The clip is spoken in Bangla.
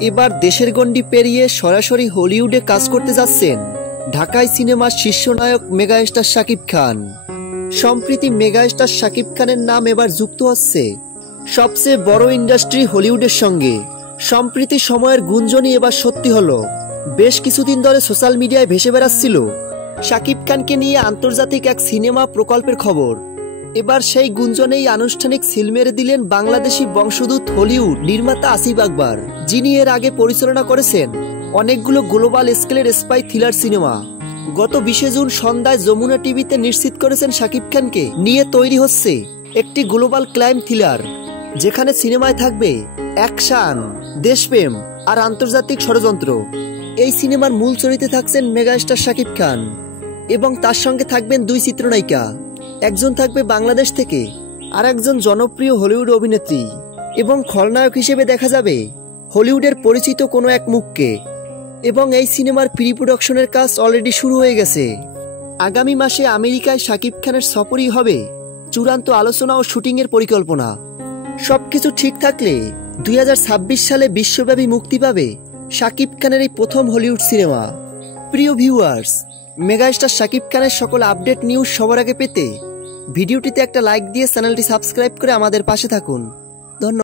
এবার দেশের গণ্ডি পেরিয়ে সরাসরি হলিউডে কাজ করতে যাচ্ছেন ঢাকাই সিনেমার শীর্ষ নায়ক মেগাস্টার শাকিব খান। সম্প্রতি মেগাস্টার শাকিব খানের নাম এবার যুক্ত হচ্ছে সবচেয়ে বড় ইন্ডাস্ট্রি হলিউডের সঙ্গে। সম্প্রতি সময়ের গুঞ্জনই এবার সত্যি হলো। বেশ কিছুদিন ধরে সোশ্যাল মিডিয়ায় ভেসে বেড়াচ্ছিল শাকিব খানকে নিয়ে আন্তর্জাতিক এক সিনেমা প্রকল্পের খবর। এবার সেই গুঞ্জনেই আনুষ্ঠানিক সিল মেরে দিলেন বাংলাদেশি বংশোদ্ভূত হলিউড নির্মাতা আসিফ আকবর, যিনি এর আগে পরিচালনা করেছেন অনেকগুলো গ্লোবাল স্কেলের স্পাই থ্রিলার সিনেমা। গত 20 জুন সন্ধ্যায় যমুনা টিভিতে নিশ্চিত করেছেন শাকিব খানকে নিয়ে তৈরি হচ্ছে একটি গ্লোবাল ক্রাইম থ্রিলার, যেখানে সিনেমায় থাকবে অ্যাকশন, দেশপ্রেম আর আন্তর্জাতিক ষড়যন্ত্র। এই সিনেমার মূল চরিত্রে থাকছেন মেগাস্টার শাকিব খান এবং তার সঙ্গে থাকবেন 2 চিত্রনায়িকা। একজন থাকবে বাংলাদেশ থেকে আর একজন জনপ্রিয় হলিউড অভিনেত্রী, এবং খলনায়ক হিসেবে দেখা যাবে হলিউডের পরিচিত কোনো এক মুখকে। এবং এই সিনেমার প্রি প্রোডাকশনের কাজ অলরেডি শুরু হয়ে গেছে। আগামী মাসে আমেরিকায় শাকিব খানের সফরই হবে চূড়ান্ত আলোচনা ও শুটিংয়ের পরিকল্পনা। সবকিছু ঠিক থাকলে 2026 সালে বিশ্বব্যাপী মুক্তি পাবে শাকিব খানের এই প্রথম হলিউড সিনেমা। প্রিয় ভিউয়ার্স, মেগাস্টার শাকিব খানের সকল আপডেট নিউজ সবার আগে পেতে ভিডিওটিতে একটা লাইক দিয়ে চ্যানেলটি সাবস্ক্রাইব করে আমাদের পাশে থাকুন।